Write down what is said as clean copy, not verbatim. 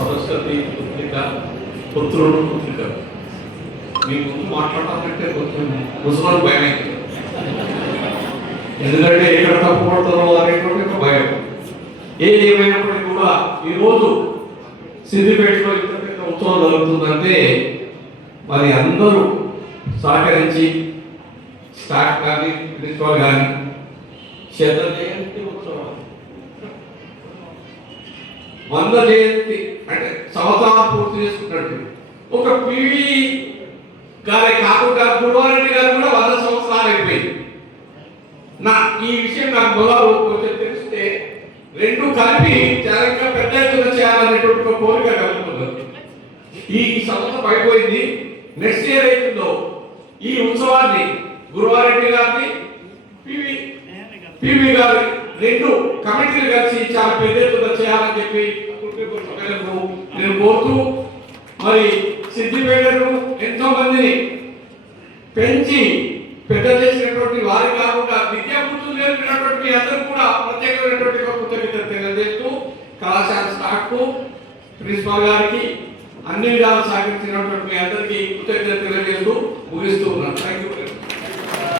సరస్వతి పుత్రిక పుత్రుడు పుత్రిక మీ ముందు మాట్లాడాలంటే కొంచెం ముసలాలు భయం అవుతుంది. ఎందుకంటే ఎక్కడ తప్పు పడతారో అనేటువంటి ఒక భయం. ఏమైనప్పటికీ కూడా ఈరోజు సిద్దిపేటలో ఇంత పెద్ద ఉత్సవం జరుగుతుందంటే మరి అందరూ సహకరించి స్టాఫ్ కానీ ప్రిన్సిపాల్ కానీ శత జయంతి ఉత్సవం 100 జయంతి అంటే సంవత్సరాలు పూర్తి చేసుకున్నట్టు ఒక పివి గారి కాకుండా గురువారెడ్డి గారు కూడా 100 సంవత్సరాలు అయిపోయింది. ఈ విషయం నాకు మొదలు కొంచెం తెలిస్తే రెండు కలిపి చాలా పెద్ద ఎత్తున చేయాలనేటువంటి ఒక కోరిక కలుగుతున్నది. ఈ సంవత్సరం అయిపోయింది. నెక్స్ట్ ఇయర్ అవుతుందో ఈ ఉత్సవాన్ని గురువారెడ్డి గారిని పివి గారి రెండు కమిటీలు కలిసి చాలా పెద్ద ఎత్తున చేయాలని చెప్పి నేను కోరుతూ మరి సిద్దిపేటను ఎంతో మందిని పెంచి పెద్ద చేసినటువంటి వారి కాకుండా విద్యాబుద్ధులు నేర్పినటువంటి అందరూ కూడా ప్రత్యేకమైనటువంటి కృతజ్ఞత తెలియజేస్తూ కళాశాల స్టాఫ్ ప్రిన్సిపాల్ గారికి అన్ని విధాలు సహకరించినటువంటి అందరికీ కృతజ్ఞత తెలియజేస్తూ ముగిస్తూ ఉన్నాను. Thank you.